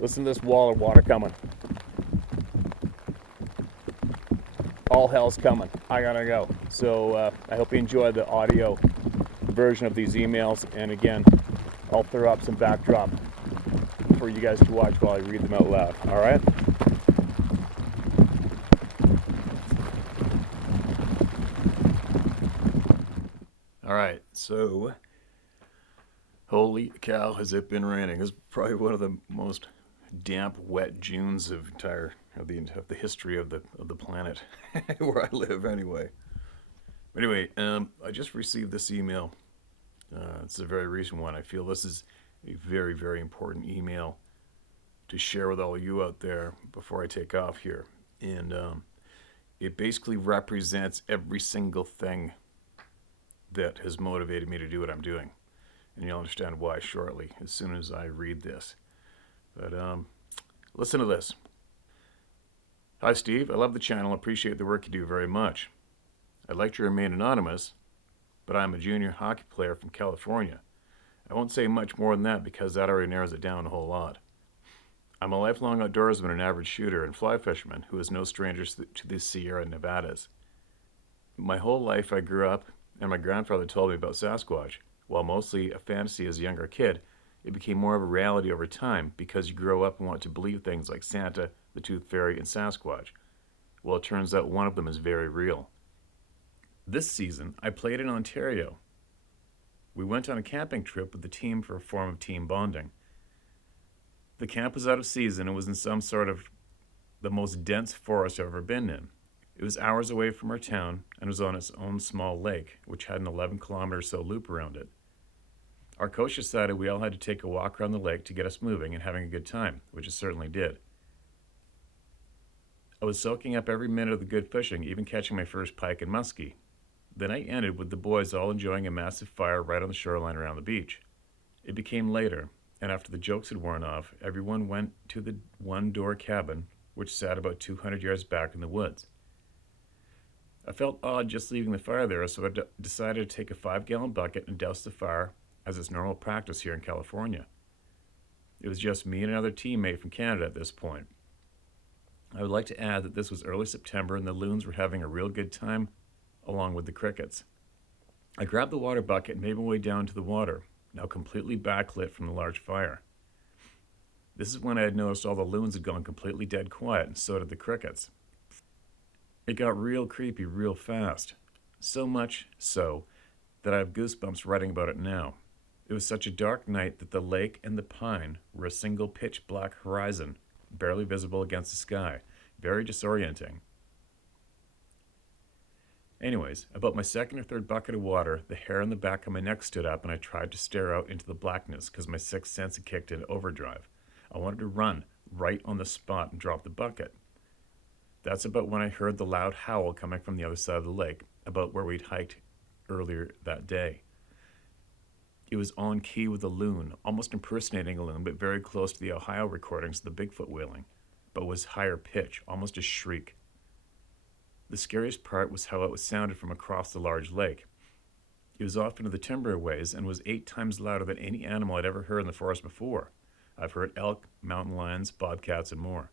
Listen to this wall of water coming. All hell's coming. I gotta go. So I hope you enjoy the audio version of these emails. And again, I'll throw up some backdrop for you guys to watch while I read them out loud. All right? All right. So, holy cow, has it been raining? It's probably one of the most damp, wet Junes of the history of the planet, where I live anyway. Anyway, I just received this email. It's a very recent one. I feel this is a very, very important email to share with all of you out there before I take off here. And it basically represents every single thing that has motivated me to do what I'm doing. And you'll understand why shortly, as soon as I read this. But listen to this. Hi, Steve. I love the channel. Appreciate the work you do very much. I'd like to remain anonymous, but I'm a junior hockey player from California. I won't say much more than that because that already narrows it down a whole lot. I'm a lifelong outdoorsman and average shooter and fly fisherman who is no stranger to the Sierra Nevadas. My whole life I grew up, and my grandfather told me about Sasquatch. While mostly a fantasy as a younger kid, it became more of a reality over time because you grow up and want to believe things like Santa, the Tooth Fairy, and Sasquatch. Well, it turns out one of them is very real. This season, I played in Ontario. We went on a camping trip with the team for a form of team bonding. The camp was out of season and was in some sort of the most dense forest I've ever been in. It was hours away from our town and was on its own small lake, which had an 11-kilometer or so loop around it. Our coach decided we all had to take a walk around the lake to get us moving and having a good time, which it certainly did. I was soaking up every minute of the good fishing, even catching my first pike and muskie. The night ended with the boys all enjoying a massive fire right on the shoreline around the beach. It became later, and after the jokes had worn off, everyone went to the one-door cabin, which sat about 200 yards back in the woods. I felt odd just leaving the fire there, so I decided to take a 5-gallon bucket and douse the fire, as is normal practice here in California. It was just me and another teammate from Canada at this point. I would like to add that this was early September and the loons were having a real good time along with the crickets. I grabbed the water bucket and made my way down to the water, now completely backlit from the large fire. This is when I had noticed all the loons had gone completely dead quiet, and so did the crickets. It got real creepy real fast, so much so that I have goosebumps writing about it now. It was such a dark night that the lake and the pine were a single pitch black horizon, barely visible against the sky, very disorienting. Anyways, about my second or third bucket of water, the hair on the back of my neck stood up and I tried to stare out into the blackness because my sixth sense had kicked into overdrive. I wanted to run right on the spot and drop the bucket. That's about when I heard the loud howl coming from the other side of the lake, about where we'd hiked earlier that day. It was on key with a loon, almost impersonating a loon, but very close to the Ohio recordings of the Bigfoot wailing, but was higher pitch, almost a shriek. The scariest part was how it sounded from across the large lake. It was off into the timber ways and was 8 times louder than any animal I'd ever heard in the forest before. I've heard elk, mountain lions, bobcats, and more.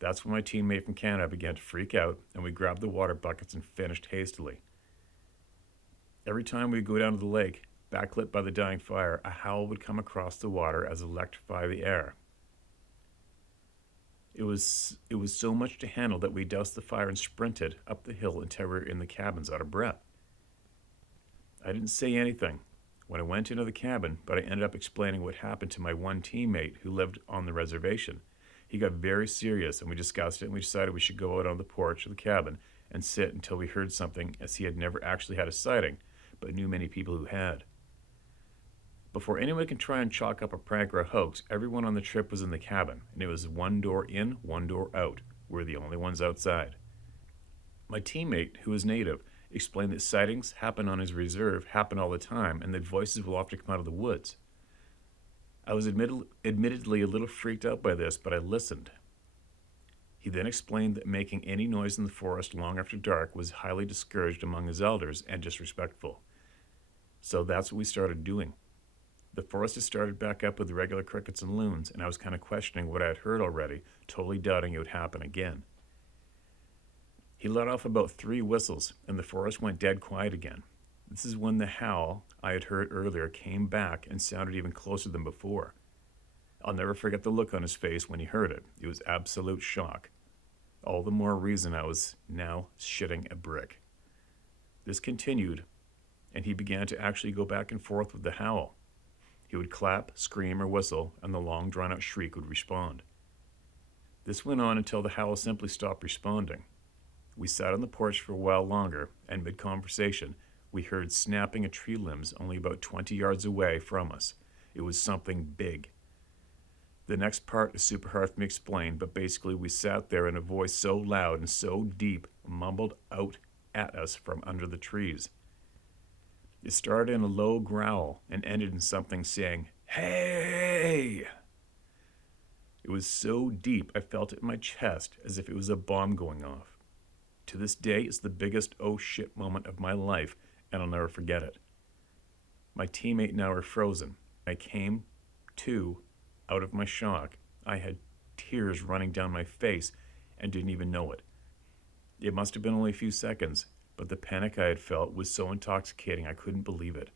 That's when my teammate from Canada began to freak out, and we grabbed the water buckets and finished hastily. Every time we'd go down to the lake, backlit by the dying fire, a howl would come across the water as it electrified the air. It was so much to handle that we doused the fire and sprinted up the hill until we were in the cabins out of breath. I didn't say anything when I went into the cabin, but I ended up explaining what happened to my one teammate who lived on the reservation. He got very serious and we discussed it and we decided we should go out on the porch of the cabin and sit until we heard something, as he had never actually had a sighting, but knew many people who had. Before anyone can try and chalk up a prank or a hoax, everyone on the trip was in the cabin, and it was one door in, one door out. We're the only ones outside. My teammate, who is native, explained that sightings happen on his reserve, happen all the time, and that voices will often come out of the woods. I was admittedly a little freaked out by this, but I listened. He then explained that making any noise in the forest long after dark was highly discouraged among his elders and disrespectful. So that's what we started doing. The forest had started back up with the regular crickets and loons, and I was kind of questioning what I had heard already, totally doubting it would happen again. He let off about 3 whistles, and the forest went dead quiet again. This is when the howl I had heard earlier came back and sounded even closer than before. I'll never forget the look on his face when he heard it. It was absolute shock. All the more reason I was now shitting a brick. This continued, and he began to actually go back and forth with the howl. He would clap, scream, or whistle, and the long drawn-out shriek would respond. This went on until the howl simply stopped responding. We sat on the porch for a while longer, and mid-conversation, we heard snapping of tree limbs only about 20 yards away from us. It was something big. The next part is super hard for me to explain, but basically we sat there in a voice so loud and so deep, mumbled out at us from under the trees. It started in a low growl and ended in something saying, "Hey!" It was so deep I felt it in my chest as if it was a bomb going off. To this day, it's the biggest oh shit moment of my life, and I'll never forget it. My teammate and I were frozen. I came to out of my shock. I had tears running down my face and didn't even know it. It must have been only a few seconds, but the panic I had felt was so intoxicating I couldn't believe it.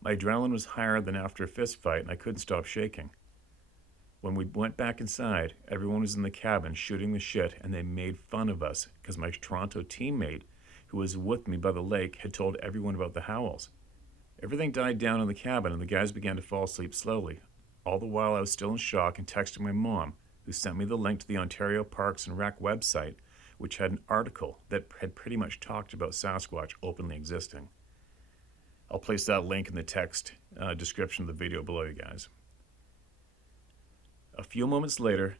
My adrenaline was higher than after a fist fight, and I couldn't stop shaking. When we went back inside, everyone was in the cabin shooting the shit, and they made fun of us because my Toronto teammate, who was with me by the lake, had told everyone about the howls. Everything died down in the cabin, and the guys began to fall asleep slowly. All the while I was still in shock and texting my mom, who sent me the link to the Ontario Parks and Rec website, which had an article that had pretty much talked about Sasquatch openly existing. I'll place that link in the text description of the video below, you guys. A few moments later,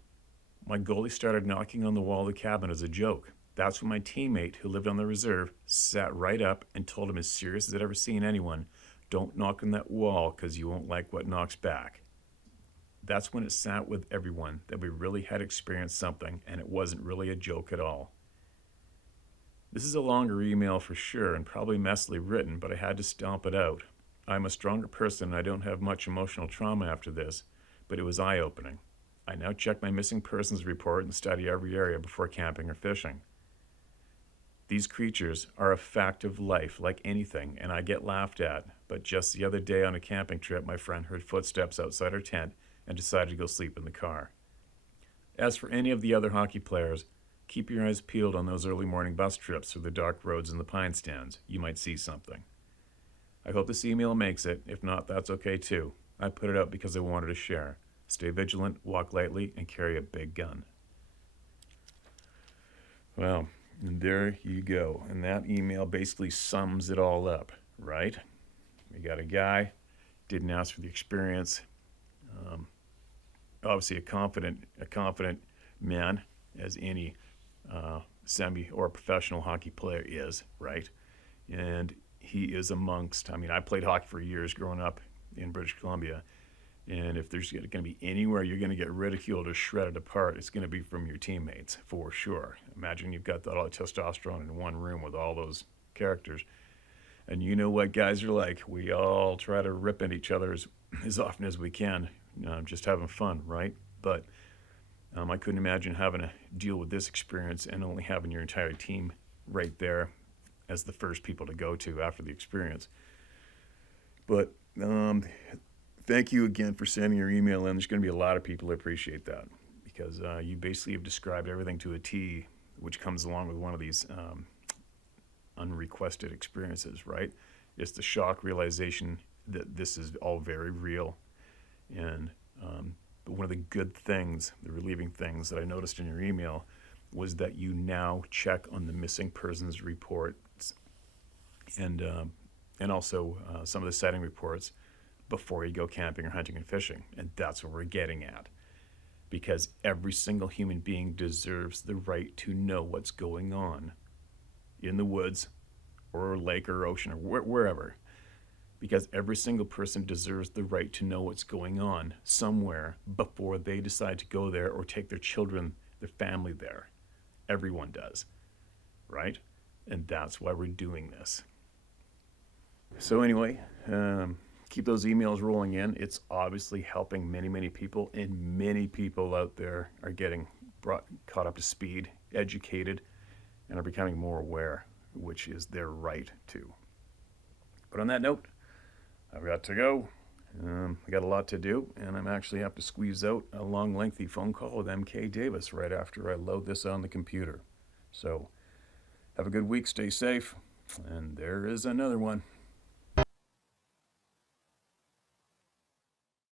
my goalie started knocking on the wall of the cabin as a joke. That's when my teammate, who lived on the reserve, sat right up and told him as serious as I'd ever seen anyone, "Don't knock on that wall because you won't like what knocks back." That's when it sat with everyone that we really had experienced something, and it wasn't really a joke at all. This is a longer email for sure and probably messily written, but I had to stomp it out. I'm a stronger person and I don't have much emotional trauma after this, but it was eye-opening. I now check my missing persons report and study every area before camping or fishing. These creatures are a fact of life like anything, and I get laughed at, but just the other day on a camping trip, my friend heard footsteps outside our tent and decided to go sleep in the car. As for any of the other hockey players, keep your eyes peeled on those early morning bus trips through the dark roads and the pine stands. You might see something. I hope this email makes it. If not, that's okay too. I put it out because I wanted to share. Stay vigilant, walk lightly, and carry a big gun. Well, and there you go. And that email basically sums it all up, right? We got a guy, didn't ask for the experience. Obviously a confident man, as any semi or professional hockey player is, right? And he is amongst, I played hockey for years growing up in British Columbia, and if there's going to be anywhere you're going to get ridiculed or shredded apart, it's going to be from your teammates, for sure. Imagine you've got all the testosterone in one room with all those characters. And you know what guys are like. We all try to rip at each other as often as we can, just having fun, right? But I couldn't imagine having to deal with this experience and only having your entire team right there as the first people to go to after the experience. But thank you again for sending your email in. There's going to be a lot of people who appreciate that because you basically have described everything to a T, which comes along with one of these unrequested experiences, right? It's the shock realization that this is all very real. And but one of the good things, the relieving things that I noticed in your email was that you now check on the missing persons reports and also some of the sighting reports before you go camping or hunting and fishing. And that's what we're getting at. Because every single human being deserves the right to know what's going on in the woods or lake or ocean or wherever. Because every single person deserves the right to know what's going on somewhere before they decide to go there or take their children, their family there. Everyone does, right? And that's why we're doing this. So anyway, keep those emails rolling in. It's obviously helping many, many people, and many people out there are getting caught up to speed, educated, and are becoming more aware, which is their right to. But on that note, I've got to go. I got a lot to do, and I'm actually have to squeeze out a long, lengthy phone call with MK Davis right after I load this on the computer. So, have a good week, stay safe, and there is another one.